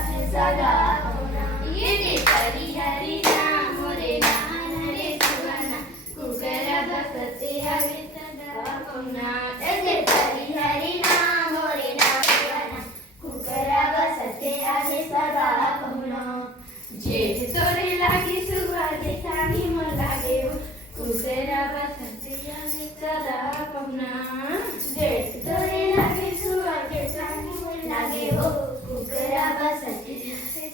आसे सदा पहुना ये हरी हरी नाम रे नान रे सुवना कुकर बसते आवे सदा पहुना ये हरी हरी नाम रे नाम सुवना कुकर बसते आवे सदा पहुना जेठ तोरे लागे सुवादे सानी मन लागे कुकर बसते आवे सदा पहुना जेठ तोरे लागे सुवादे सानी मन लागे हो कुकर बसते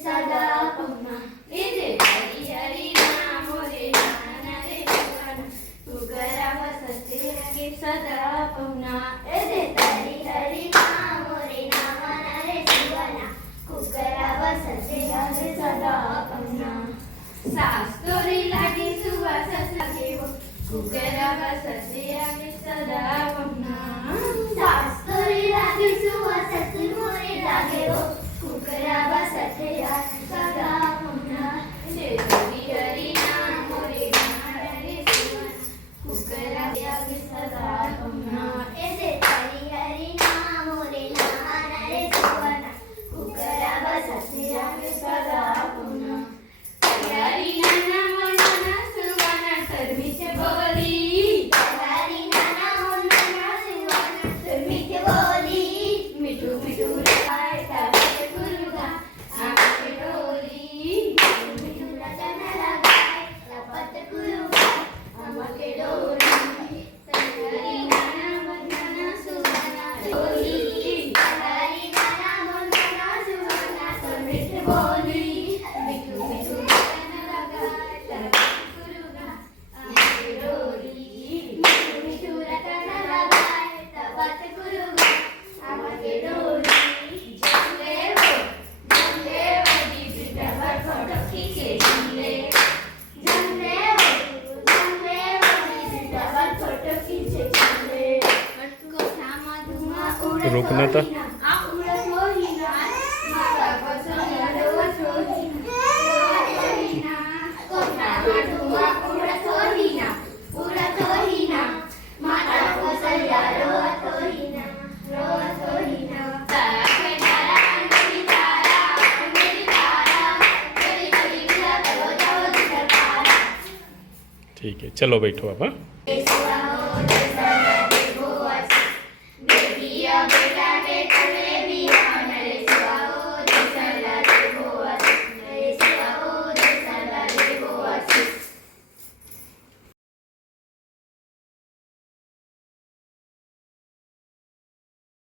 सदा पहुना इथे हरी हरी नाम रे नान रे सुवना कुकर बसते आवे सदा पहुना इथे हरी हरी नाम रे नान रे सुवना कुकर बसते आवे सदा पहुना सास तोरी लागे सुवास लागे हो कुकर बसते आवे सदा पहुना सास तोरी लागे सुवास मोरे लागे हो कुकर बसते आवे सदा पहुना जे हरी हरी नाम रे नान रे सुवना कुकर आवे सदा पहुना जे हरी हरी नाम रे नान रे सुवना कुकर बसते आवे सदा पहुना हरी नाना मनना सुवना सर्वीचे बोली हरी नाना मनना सुवना सर्वीचे बोली मिठू मिठू राय तावे गुरुगा आके डोली मिठू मिठू रचना लगाय लपत गुरुगा आके डोली हरी नाना मनना सुवना बोली हरी नाना मनना सुवना सर्वीचे बोली मिठू मिठू रुकना था ठीक है, चलो बैठो अब। हाँ।